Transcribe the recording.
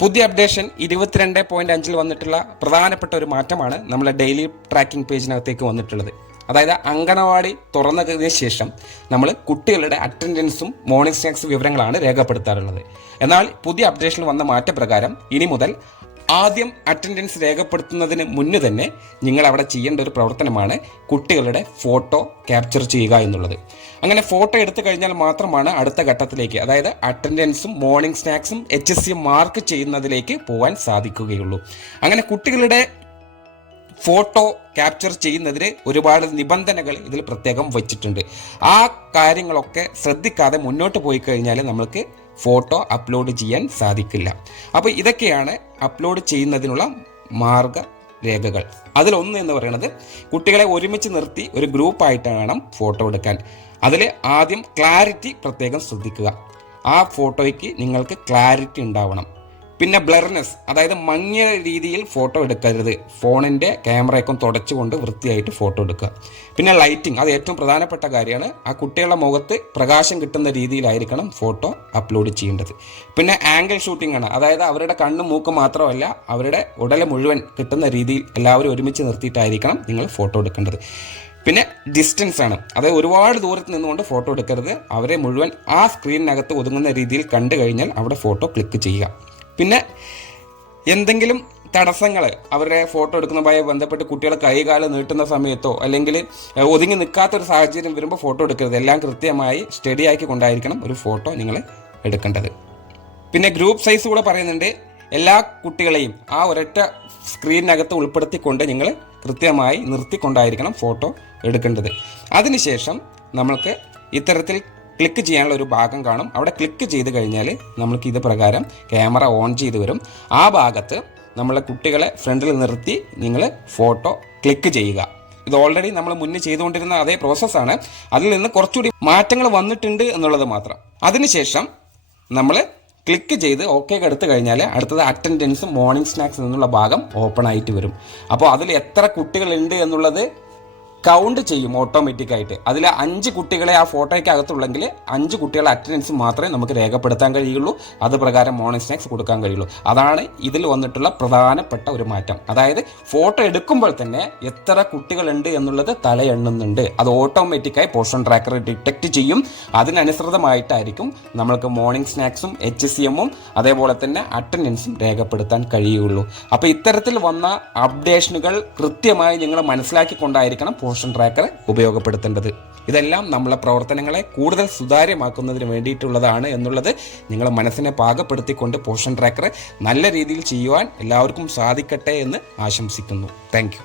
പുതിയ അപ്ഡേഷൻ ഇരുപത്തിരണ്ട് പോയിന്റ് അഞ്ചിൽ വന്നിട്ടുള്ള പ്രധാനപ്പെട്ട ഒരു മാറ്റമാണ് നമ്മളെ ഡെയിലി ട്രാക്കിംഗ് പേജിനകത്തേക്ക് വന്നിട്ടുള്ളത്. അതായത് അങ്കണവാടി തുറന്നതിന് ശേഷം നമ്മൾ കുട്ടികളുടെ അറ്റൻഡൻസും മോർണിംഗ് സ്നാക്സ് വിവരങ്ങളാണ് രേഖപ്പെടുത്താറുള്ളത്. എന്നാൽ പുതിയ അപ്ഡേഷനിൽ വന്ന മാറ്റപ്രകാരം ഇനി മുതൽ ആദ്യം അറ്റൻഡൻസ് രേഖപ്പെടുത്തുന്നതിന് മുന്നേ തന്നെ നിങ്ങൾ അവിടെ ചെയ്യേണ്ട ഒരു പ്രവർത്തനമാണ് കുട്ടികളുടെ ഫോട്ടോ ക്യാപ്ചർ ചെയ്യുക എന്നുള്ളത്. അങ്ങനെ ഫോട്ടോ എടുത്തു കഴിഞ്ഞാൽ മാത്രമാണ് അടുത്ത ഘട്ടത്തിലേക്ക് അതായത് അറ്റൻഡൻസും മോർണിംഗ് സ്നാക്സും എച്ച് എസ് സി മാർക്ക് ചെയ്യുന്നതിലേക്ക് പോകാൻ സാധിക്കുകയുള്ളൂ. അങ്ങനെ കുട്ടികളുടെ ഫോട്ടോ ക്യാപ്ചർ ചെയ്യുന്നതിന് ഒരുപാട് നിബന്ധനകൾ ഇതിൽ പ്രത്യേകം വച്ചിട്ടുണ്ട്. ആ കാര്യങ്ങളൊക്കെ ശ്രദ്ധിക്കാതെ മുന്നോട്ട് പോയി കഴിഞ്ഞാൽ നമ്മൾക്ക് ഫോട്ടോ അപ്ലോഡ് ചെയ്യാൻ സാധിക്കില്ല. അപ്പോൾ ഇതൊക്കെയാണ് അപ്ലോഡ് ചെയ്യുന്നതിനുള്ള മാർഗ രേഖകൾ അതിലൊന്ന് എന്ന് പറയുന്നത് കുട്ടികളെ ഒരുമിച്ച് നിർത്തി ഒരു ഗ്രൂപ്പായിട്ട് വേണം ഫോട്ടോ എടുക്കാൻ. അതിൽ ആദ്യം ക്ലാരിറ്റി പ്രത്യേകം ശ്രദ്ധിക്കുക. ആ ഫോട്ടോയ്ക്ക് നിങ്ങൾക്ക് ക്ലാരിറ്റി ഉണ്ടാവണം. പിന്നെ ബ്ലർനെസ് അതായത് മങ്ങിയ രീതിയിൽ ഫോട്ടോ എടുക്കരുത്. ഫോണിന്റെ ക്യാമറയൊക്കെ തുടച്ചുകൊണ്ട് വൃത്തിയായിട്ട് ഫോട്ടോ എടുക്കുക. പിന്നെ ലൈറ്റിംഗ് അത് ഏറ്റവും പ്രധാനപ്പെട്ട കാര്യമാണ്. ആ കുട്ടികളുടെ മുഖത്ത് പ്രകാശം കിട്ടുന്ന രീതിയിലായിരിക്കണം ഫോട്ടോ അപ്ലോഡ് ചെയ്യേണ്ടത്. പിന്നെ ആംഗിൾ ഷൂട്ടിംഗ് ആണ്. അതായത് അവരുടെ കണ്ണും മൂക്കും മാത്രമല്ല അവരുടെ ഉടല മുഴുവൻ കിട്ടുന്ന രീതിയിൽ എല്ലാവരും ഒരുമിച്ച് നിർത്തിയിട്ടായിരിക്കണം നിങ്ങൾ ഫോട്ടോ എടുക്കേണ്ടത്. പിന്നെ ഡിസ്റ്റൻസ് ആണ്. അതായത് ഒരുപാട് ദൂരത്ത് നിന്നുകൊണ്ട് ഫോട്ടോ എടുക്കരുത്. അവരെ മുഴുവൻ ആ സ്ക്രീനിനകത്ത് ഒതുങ്ങുന്ന രീതിയിൽ കണ്ടു കഴിഞ്ഞാൽ അവിടെ ഫോട്ടോ ക്ലിക്ക് ചെയ്യുക. പിന്നെ എന്തെങ്കിലും തടസ്സങ്ങൾ അവരുടെ ഫോട്ടോ എടുക്കുന്നതുമായി ബന്ധപ്പെട്ട് കുട്ടികളെ കൈകാലം നീട്ടുന്ന സമയത്തോ അല്ലെങ്കിൽ ഒതുങ്ങി നിൽക്കാത്തൊരു സാഹചര്യം വരുമ്പോൾ ഫോട്ടോ എടുക്കരുത്. എല്ലാം കൃത്യമായി സ്റ്റഡി ആക്കി കൊണ്ടായിരിക്കണം ഒരു ഫോട്ടോ നിങ്ങൾ എടുക്കേണ്ടത്. പിന്നെ ഗ്രൂപ്പ് സൈസ് കൂടെ പറയുന്നുണ്ട് എല്ലാ കുട്ടികളെയും ആ ഒരൊറ്റ സ്ക്രീനിനകത്ത് ഉൾപ്പെടുത്തിക്കൊണ്ട് നിങ്ങൾ കൃത്യമായി നിർത്തിക്കൊണ്ടായിരിക്കണം ഫോട്ടോ എടുക്കേണ്ടത്. അതിനുശേഷം നമ്മൾക്ക് ഇത്തരത്തിൽ ക്ലിക്ക് ചെയ്യാനുള്ള ഒരു ഭാഗം കാണും. അവിടെ ക്ലിക്ക് ചെയ്ത് കഴിഞ്ഞാൽ നമ്മൾക്ക് ഇത് പ്രകാരം ക്യാമറ ഓൺ ചെയ്ത് വരും. ആ ഭാഗത്ത് നമ്മളെ കുട്ടികളെ ഫ്രണ്ടിൽ നിർത്തി നിങ്ങൾ ഫോട്ടോ ക്ലിക്ക് ചെയ്യുക. ഇത് ഓൾറെഡി നമ്മൾ മുന്നേ ചെയ്തുകൊണ്ടിരുന്ന അതേ പ്രോസസ്സാണ് അതിൽ നിന്ന് കുറച്ചുകൂടി മാറ്റങ്ങൾ വന്നിട്ടുണ്ട് എന്നുള്ളത് മാത്രം. അതിനുശേഷം നമ്മൾ ക്ലിക്ക് ചെയ്ത് ഓക്കെ എടുത്തു കഴിഞ്ഞാൽ അടുത്തത് അറ്റൻഡൻസും മോർണിംഗ് സ്നാക്സ് എന്നുള്ള ഭാഗം ഓപ്പൺ ആയിട്ട് വരും. അപ്പോൾ അതിൽ എത്ര കുട്ടികളുണ്ട് എന്നുള്ളത് കൗണ്ട് ചെയ്യും ഓട്ടോമാറ്റിക് ആയിട്ട്. അതിൽ അഞ്ച് കുട്ടികളെ ആ ഫോട്ടോയ്ക്ക് അകത്തുള്ളെങ്കിൽ അഞ്ച് കുട്ടികളെ അറ്റൻഡൻസ് മാത്രമേ നമുക്ക് രേഖപ്പെടുത്താൻ കഴിയുള്ളൂ. അത് പ്രകാരം മോർണിംഗ് സ്നാക്സ് കൊടുക്കാൻ കഴിയുള്ളൂ. അതാണ് ഇതിൽ വന്നിട്ടുള്ള പ്രധാനപ്പെട്ട ഒരു മാറ്റം. അതായത് ഫോട്ടോ എടുക്കുമ്പോൾ തന്നെ എത്ര കുട്ടികളുണ്ട് എന്നുള്ളത് തലയെണ്ണുന്നുണ്ട് അത് ഓട്ടോമാറ്റിക്കായി പോർഷൻ ട്രാക്കർ ഡിറ്റക്ട് ചെയ്യും. അതിനനുസൃതമായിട്ടായിരിക്കും നമ്മൾക്ക് മോർണിംഗ് സ്നാക്സും എച്ച് സി എമ്മും അതേപോലെ തന്നെ അറ്റൻഡൻസും രേഖപ്പെടുത്താൻ കഴിയുള്ളൂ. അപ്പോൾ ഇത്തരത്തിൽ വന്ന അപ്ഡേഷനുകൾ കൃത്യമായി നിങ്ങൾ മനസ്സിലാക്കിക്കൊണ്ടായിരിക്കണം പോർഷൻ ട്രാക്കർ ഉപയോഗപ്പെടുത്തേണ്ടത്. ഇതെല്ലാം നമ്മളെ പ്രവർത്തനങ്ങളെ കൂടുതൽ സുതാര്യമാക്കുന്നതിന് വേണ്ടിയിട്ടുള്ളതാണ് എന്നുള്ളത് നിങ്ങൾ മനസ്സിനെ പാകപ്പെടുത്തിക്കൊണ്ട് പോഷൻ ട്രാക്കർ നല്ല രീതിയിൽ ചെയ്യുവാൻ എല്ലാവർക്കും സാധിക്കട്ടെ എന്ന് ആശംസിക്കുന്നു. താങ്ക്